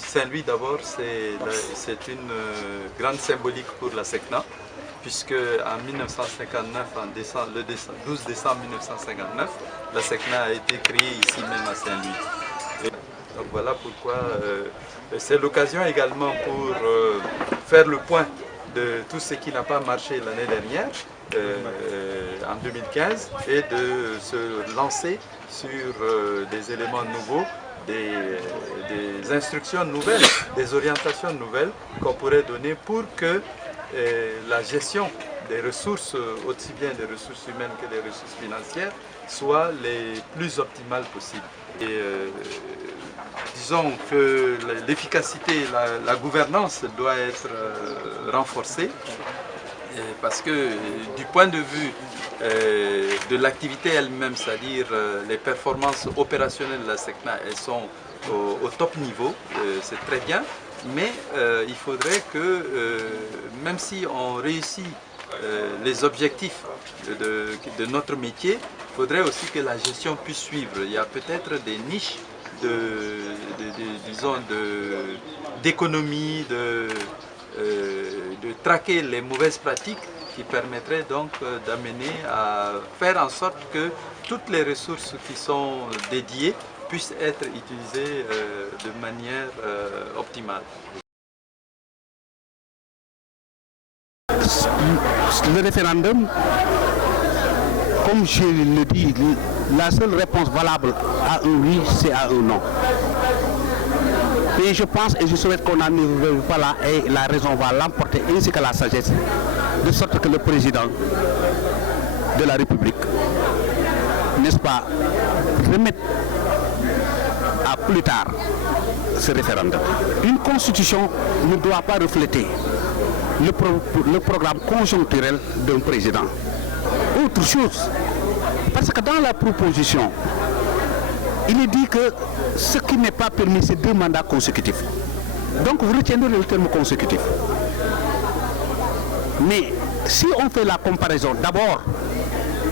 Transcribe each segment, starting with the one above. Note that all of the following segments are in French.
Saint-Louis d'abord, c'est une grande symbolique pour la SECNA, puisque en 1959, le 12 décembre 1959, la SECNA a été créée ici même à Saint-Louis. Donc voilà pourquoi c'est l'occasion également pour faire le point de tout ce qui n'a pas marché l'année dernière, en 2015, et de se lancer sur des éléments nouveaux, des instructions nouvelles, des orientations nouvelles qu'on pourrait donner pour que la gestion des ressources, aussi bien des ressources humaines que des ressources financières, soit les plus optimales possibles. Et, disons que l'efficacité, la gouvernance doit être renforcée, parce que du point de vue de l'activité elle-même, c'est-à-dire les performances opérationnelles de la SECNA, elles sont au top niveau, c'est très bien, mais il faudrait que, même si on réussit les objectifs de notre métier, il faudrait aussi que la gestion puisse suivre. Il y a peut-être des niches d'économie, de traquer les mauvaises pratiques qui permettraient donc d'amener à faire en sorte que toutes les ressources qui sont dédiées puissent être utilisées de manière optimale. Le référendum, comme je le dis, la seule réponse valable à un oui, c'est à un non. Et je pense et je souhaite qu'on n'en arrive pas là et la raison va l'emporter ainsi que la sagesse, de sorte que le président de la République, n'est-ce pas, remette à plus tard ce référendum. Une constitution ne doit pas refléter le programme conjoncturel d'un président. Autre chose, parce que dans la proposition, il est dit que ce qui n'est pas permis, c'est 2 mandats consécutifs. Donc vous retiendrez le terme consécutif. Mais si on fait la comparaison d'abord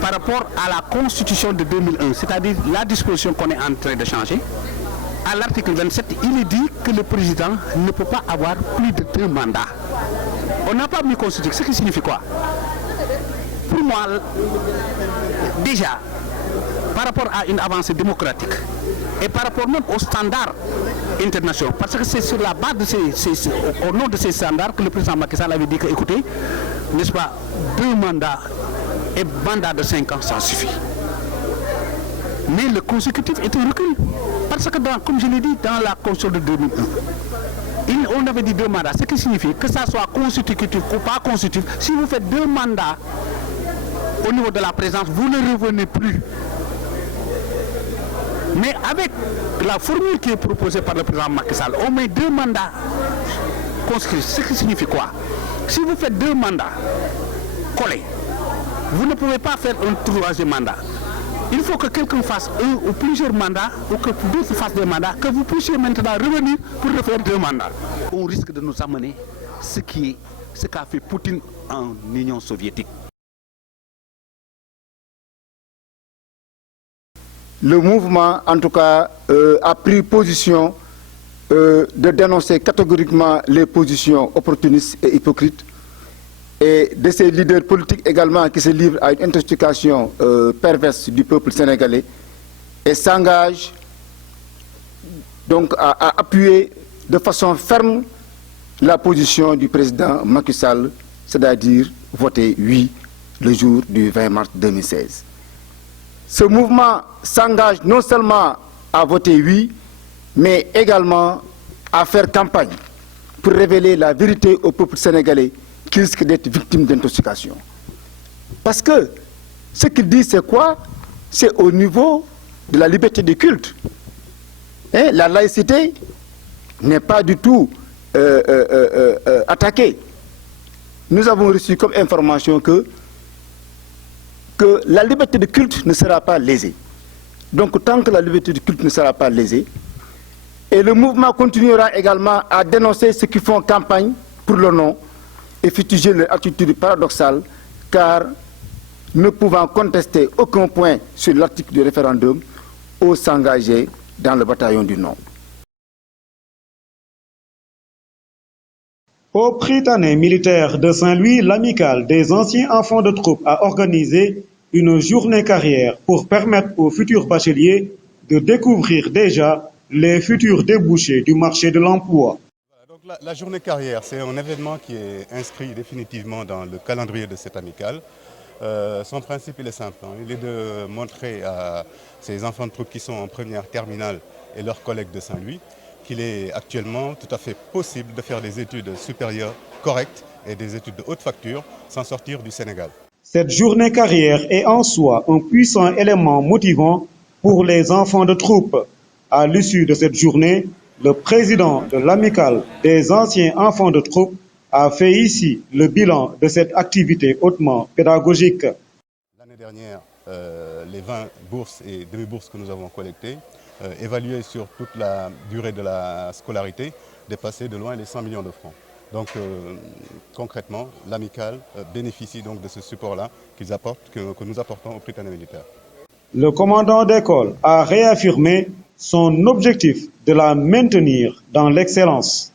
par rapport à la Constitution de 2001, c'est-à-dire la disposition qu'on est en train de changer, à l'article 27, il est dit que le président ne peut pas avoir plus de 2 mandats. On n'a pas mis constitution, ce qui signifie quoi? Pour moi, déjà, par rapport à une avancée démocratique et par rapport même aux standards internationaux, parce que c'est sur la base de au nom de ces standards que le président Macky Sall avait dit que, écoutez, n'est-ce pas, 2 mandats et mandat de 5 ans, ça suffit. Mais le consécutif est un recul, parce que comme je l'ai dit, dans la Constitution de 2001, on avait dit 2 mandats, ce qui signifie que ça soit constitutif ou pas constitutif, si vous faites 2 mandats au niveau de la présidence, vous ne revenez plus. Mais avec la formule qui est proposée par le président Macky Sall, on met 2 mandats conscrits. Ce qui signifie quoi? Si vous faites 2 mandats collés, vous ne pouvez pas faire un 3e mandat. Il faut que quelqu'un fasse 1 ou plusieurs mandats, ou que d'autres fassent des mandats, que vous puissiez maintenant revenir pour refaire 2 mandats. On risque de nous amener ce qu'a fait Poutine en Union soviétique. Le mouvement, en tout cas, a pris position de dénoncer catégoriquement les positions opportunistes et hypocrites, et de ces leaders politiques également qui se livrent à une intoxication perverse du peuple sénégalais, et s'engagent donc à appuyer de façon ferme la position du président Macky Sall, c'est-à-dire voter oui le jour du 20 mars 2016. Ce mouvement s'engage non seulement à voter oui, mais également à faire campagne pour révéler la vérité au peuple sénégalais qui risque d'être victime d'intoxication. Parce que ce qu'il dit, c'est quoi? C'est au niveau de la liberté de culte. La laïcité n'est pas du tout attaquée. Nous avons reçu comme information que la liberté de culte ne sera pas lésée. Donc tant que la liberté de culte ne sera pas lésée, et le mouvement continuera également à dénoncer ceux qui font campagne pour le non et fustiger leur attitude paradoxale, car ne pouvant contester aucun point sur l'article du référendum, osent s'engager dans le bataillon du non. Au Prytanée militaire de Saint-Louis, l'amicale des anciens enfants de troupe a organisé une journée carrière pour permettre aux futurs bacheliers de découvrir déjà les futurs débouchés du marché de l'emploi. Donc la journée carrière, c'est un événement qui est inscrit définitivement dans le calendrier de cette amicale. Son principe, il est simple. Il est de montrer à ces enfants de troupe qui sont en première terminale et leurs collègues de Saint-Louis qu'il est actuellement tout à fait possible de faire des études supérieures correctes et des études de haute facture sans sortir du Sénégal. Cette journée carrière est en soi un puissant élément motivant pour les enfants de troupe. À l'issue de cette journée, le président de l'amicale des anciens enfants de troupe a fait ici le bilan de cette activité hautement pédagogique. L'année dernière, les 20 bourses et demi-bourses que nous avons collectées, évaluées sur toute la durée de la scolarité, dépassaient de loin les 100 millions de francs. Donc concrètement, l'amicale bénéficie donc de ce support-là que nous apportons au Prytanée militaire. Le commandant d'école a réaffirmé son objectif de la maintenir dans l'excellence.